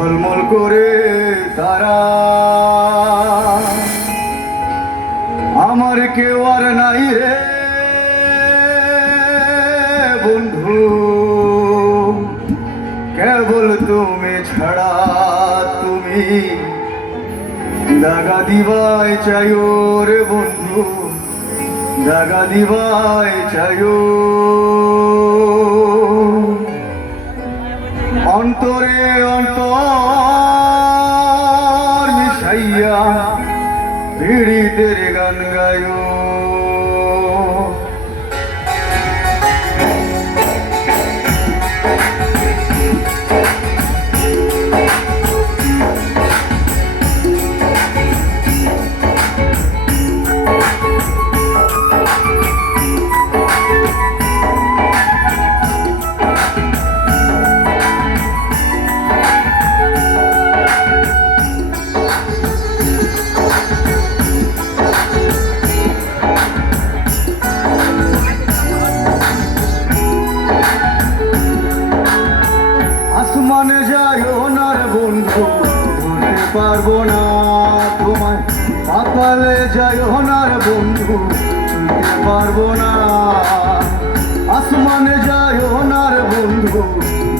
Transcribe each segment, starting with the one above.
ঝলমল করে তারা। আমার কেউ আর নাই রে বন্ধু, কেবল তুমি ছাড়া। তুমি দাগা দিবাই চাইও রে বন্ধু, দাগা দিবাই চাইও। অন্তরে অন্তর মিশাইয়া পীড়িতের গান গায়ো। আসমানে যাইও না রে বন্ধু, ধরতে পারবো না তোমায়। পাতালে যাইও না রে বন্ধু, ছুঁতে পারবো না। আসমানে যাইও না রে বন্ধু,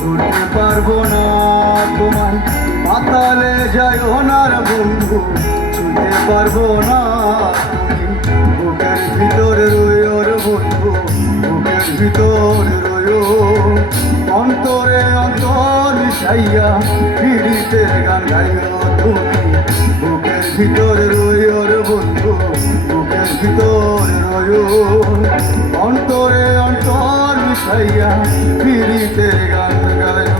ধরতে পারবো না তোমায়। পাতালে যাইও না রে বন্ধু, ছুঁতে পারবো না। তুমি বুকের ভিতরে রইও রে বন্ধু, বুকের ভিতরে রইও। অন্তরে অন্তর মিশাইয়া পীড়িতের গান গাইও তুমি। বুকের ভিতরে রইও রে বন্ধু, বুকের ভিতরে রইও। অন্তরে অন্তর মিশাইয়া পীড়িতের গান গাইও।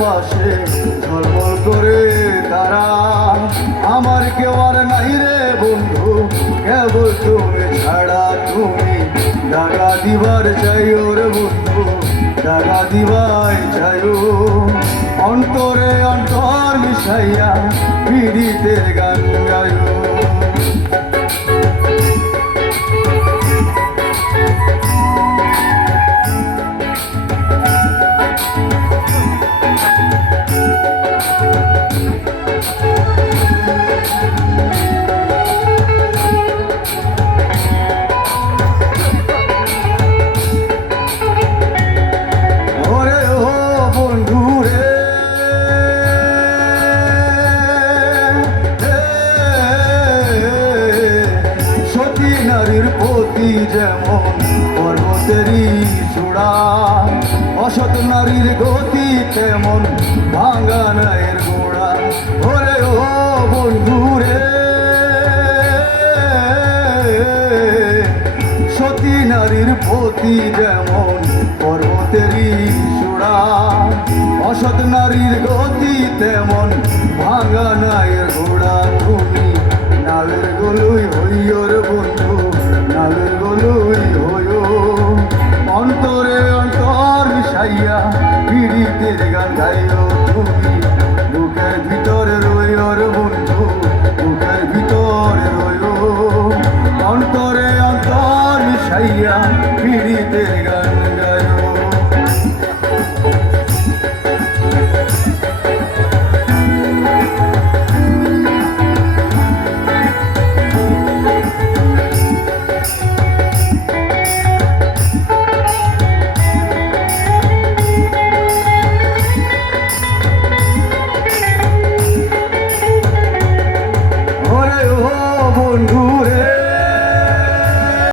পাশে ঝলমল করে তারা। আমার কেউ আর নাই রে বন্ধু, কেবল তুমি ছাড়া। তুমি দাগা দিবার চাইও রে বন্ধু, দাগা দিবার চাইও। অন্তরে অন্তর মিশাইয়া পীড়িতের গান গাইও। নারীর প্রতি যেমন পর্বতেরই চূড়া, অসৎ নারীর গতি তেমন ভাঙা নায়ের গোড়া। ওরে ও বন্ধু রে, সতী নারীর প্রতি যেমন পর্বতেরই চূড়া, অসৎ নারীর গতি তেমন ভাঙা নায়ের গোড়া। তুমি নালের গলুই হইও রে বন্ধু, নালের গলুই হইও। অন্তরে অন্তর মিশাইয়া পীড়িতের গান গাইও তুমি। বুকের ভিতরে রইও রে বন্ধু, বুকের ভিতরে রইও। অন্তরে অন্তর মিশাইয়া পীড়িতের গান